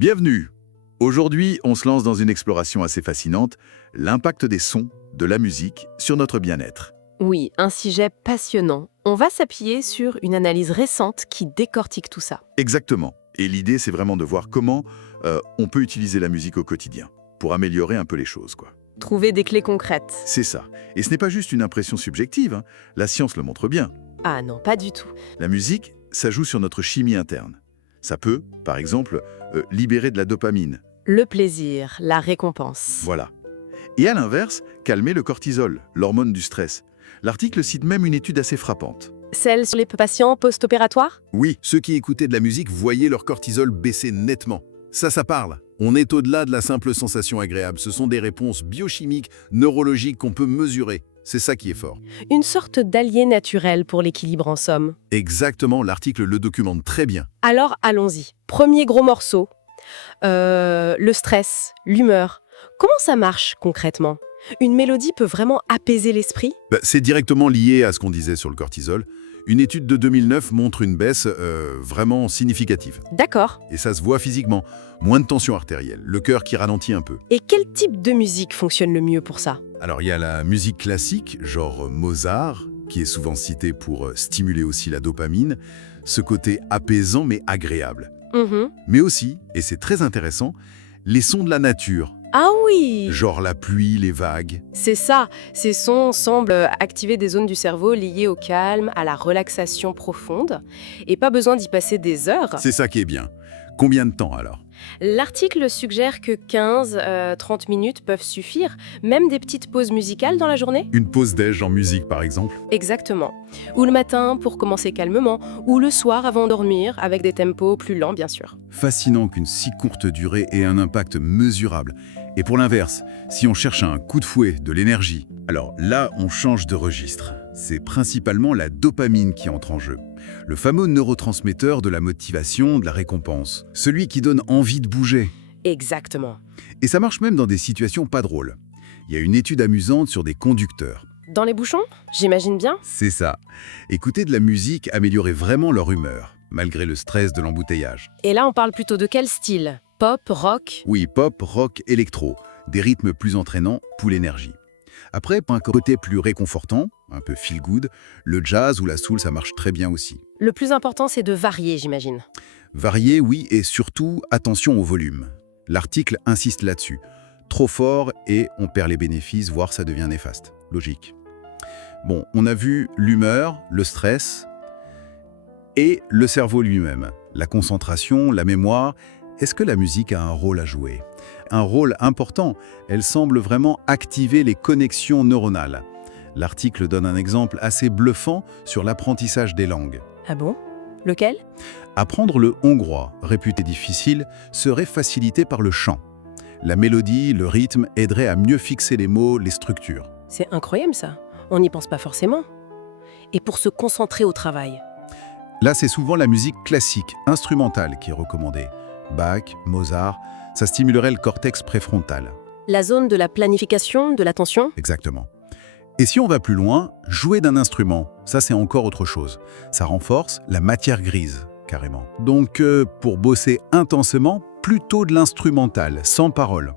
Bienvenue! Aujourd'hui, on se lance dans une exploration assez fascinante, l'impact des sons, de la musique, sur notre bien-être. Oui, un sujet passionnant. On va s'appuyer sur une analyse récente qui décortique tout ça. Exactement. Et l'idée, c'est vraiment de voir comment on peut utiliser la musique au quotidien, pour améliorer un peu les choses, quoi. Trouver des clés concrètes. C'est ça. Et ce n'est pas juste une impression subjective, hein. La science le montre bien. Ah non, pas du tout. La musique, ça joue sur notre chimie interne. Ça peut, par exemple, libérer de la dopamine. Le plaisir, la récompense. Voilà. Et à l'inverse, calmer le cortisol, l'hormone du stress. L'article cite même une étude assez frappante. Celle sur les patients post-opératoires? Oui, ceux qui écoutaient de la musique voyaient leur cortisol baisser nettement. Ça parle. On est au-delà de la simple sensation agréable. Ce sont des réponses biochimiques, neurologiques qu'on peut mesurer. C'est ça qui est fort. Une sorte d'allié naturel pour l'équilibre en somme. Exactement, l'article le documente très bien. Alors allons-y. Premier gros morceau. Le stress, l'humeur. Comment ça marche concrètement? Une mélodie peut vraiment apaiser l'esprit? C'est directement lié à ce qu'on disait sur le cortisol. Une étude de 2009 montre une baisse vraiment significative. D'accord. Et ça se voit physiquement. Moins de tension artérielle, le cœur qui ralentit un peu. Et quel type de musique fonctionne le mieux pour ça? Alors il y a la musique classique, genre Mozart, qui est souvent citée pour stimuler aussi la dopamine, ce côté apaisant mais agréable. Mais aussi, et c'est très intéressant, les sons de la nature, Ah oui! genre la pluie, les vagues. C'est ça, ces sons semblent activer des zones du cerveau liées au calme, à la relaxation profonde, et pas besoin d'y passer des heures. C'est ça qui est bien. Combien de temps alors? L'article suggère que 15-30 minutes peuvent suffire, même des petites pauses musicales dans la journée? Une pause déj en musique par exemple? Exactement. Ou le matin pour commencer calmement, ou le soir avant de dormir, avec des tempos plus lents bien sûr. Fascinant qu'une si courte durée ait un impact mesurable. Et pour l'inverse, si on cherche un coup de fouet, de l'énergie, alors là on change de registre. C'est principalement la dopamine qui entre en jeu. Le fameux neurotransmetteur de la motivation, de la récompense. Celui qui donne envie de bouger. Exactement. Et ça marche même dans des situations pas drôles. Il y a une étude amusante sur des conducteurs. Dans les bouchons? J'imagine bien. C'est ça. Écouter de la musique améliorait vraiment leur humeur, malgré le stress de l'embouteillage. Et là on parle plutôt de quel style? Pop, rock? Oui, pop, rock, électro. Des rythmes plus entraînants pour l'énergie. Après, pour un côté plus réconfortant, un peu feel good, le jazz ou la soul, ça marche très bien aussi. Le plus important c'est de varier j'imagine. Varier, oui, et surtout, attention au volume. L'article insiste là-dessus. Trop fort et on perd les bénéfices, voire ça devient néfaste. Logique. Bon, on a vu l'humeur, le stress et le cerveau lui-même. La concentration, la mémoire. Est-ce que la musique a un rôle à jouer? Un rôle important. Elle semble vraiment activer les connexions neuronales. L'article donne un exemple assez bluffant sur l'apprentissage des langues. Ah bon? Lequel? Apprendre le hongrois, réputé difficile, serait facilité par le chant. La mélodie, le rythme aideraient à mieux fixer les mots, les structures. C'est incroyable ça. On n'y pense pas forcément. Et pour se concentrer au travail? Là, c'est souvent la musique classique, instrumentale, qui est recommandée. Bach, Mozart, ça stimulerait le cortex préfrontal. La zone de la planification, de l'attention? Exactement. Et si on va plus loin, jouer d'un instrument, ça c'est encore autre chose. Ça renforce la matière grise, carrément. Donc, pour bosser intensément, plutôt de l'instrumental, sans parole.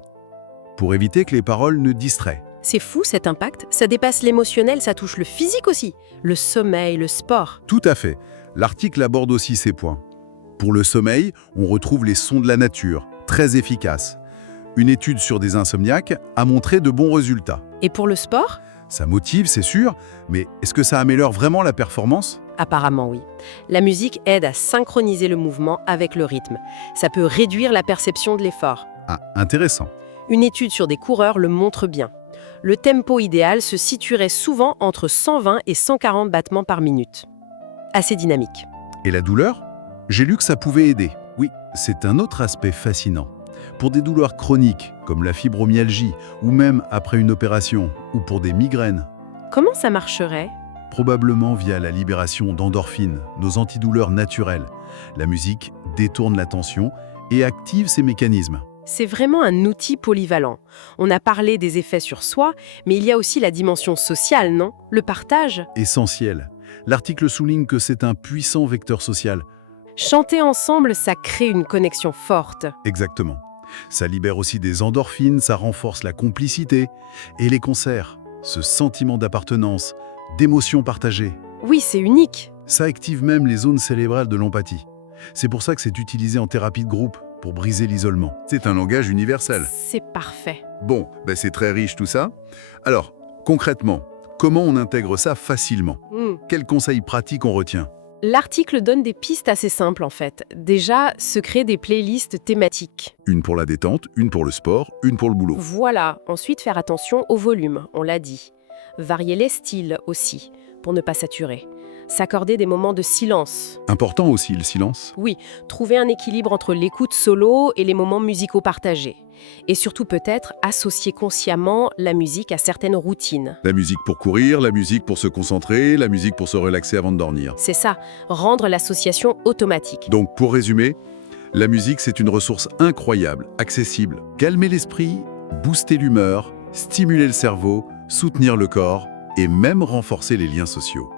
Pour éviter que les paroles ne distraient. C'est fou cet impact, ça dépasse l'émotionnel, ça touche le physique aussi. Le sommeil, le sport. Tout à fait. L'article aborde aussi ces points. Pour le sommeil, on retrouve les sons de la nature, très efficaces. Une étude sur des insomniaques a montré de bons résultats. Et pour le sport? Ça motive, c'est sûr, mais est-ce que ça améliore vraiment la performance? Apparemment oui. La musique aide à synchroniser le mouvement avec le rythme. Ça peut réduire la perception de l'effort. Ah, intéressant. Une étude sur des coureurs le montre bien. Le tempo idéal se situerait souvent entre 120 et 140 battements par minute. Assez dynamique. Et la douleur? J'ai lu que ça pouvait aider. Oui, c'est un autre aspect fascinant. Pour des douleurs chroniques, comme la fibromyalgie, ou même après une opération, ou pour des migraines. Comment ça marcherait? Probablement via la libération d'endorphines, nos antidouleurs naturelles. La musique détourne l'attention et active ces mécanismes. C'est vraiment un outil polyvalent. On a parlé des effets sur soi, mais il y a aussi la dimension sociale, non? Le partage? Essentiel. L'article souligne que c'est un puissant vecteur social. Chanter ensemble, ça crée une connexion forte. Exactement. Ça libère aussi des endorphines, ça renforce la complicité. Et les concerts, ce sentiment d'appartenance, d'émotion partagée, Oui, c'est unique. ça active même les zones cérébrales de l'empathie. C'est pour ça que c'est utilisé en thérapie de groupe, pour briser l'isolement. C'est un langage universel. C'est parfait. Bon, c'est très riche tout ça. Alors, concrètement, comment on intègre ça facilement? Quels conseils pratiques on retient? L'article donne des pistes assez simples en fait. Déjà, se créer des playlists thématiques. Une pour la détente, une pour le sport, une pour le boulot. Voilà, ensuite faire attention au volume, on l'a dit. Varier les styles aussi, pour ne pas saturer. S'accorder des moments de silence. Important aussi, le silence. Oui, trouver un équilibre entre l'écoute solo et les moments musicaux partagés. Et surtout peut-être associer consciemment la musique à certaines routines. La musique pour courir, la musique pour se concentrer, la musique pour se relaxer avant de dormir. C'est ça, rendre l'association automatique. Donc, pour résumer, la musique, c'est une ressource incroyable, accessible. Calmer l'esprit, booster l'humeur, stimuler le cerveau, soutenir le corps et même renforcer les liens sociaux.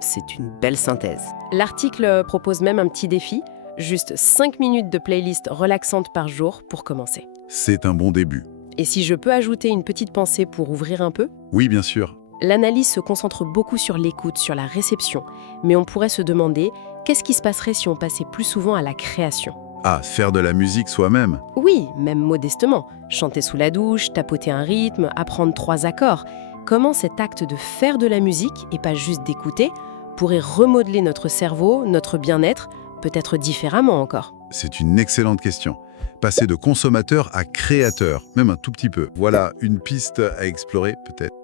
C'est une belle synthèse. L'article propose même un petit défi, juste 5 minutes de playlist relaxante par jour pour commencer. C'est un bon début. Et si je peux ajouter une petite pensée pour ouvrir un peu? Oui, bien sûr. L'analyse se concentre beaucoup sur l'écoute, sur la réception. Mais on pourrait se demander, qu'est-ce qui se passerait si on passait plus souvent à la création? Ah, faire de la musique soi-même. Oui, même modestement. Chanter sous la douche, tapoter un rythme, apprendre 3 accords. Comment cet acte de faire de la musique, et pas juste d'écouter, pourrait remodeler notre cerveau, notre bien-être, peut-être différemment encore? C'est une excellente question. Passer de consommateur à créateur, même un tout petit peu. Voilà une piste à explorer peut-être.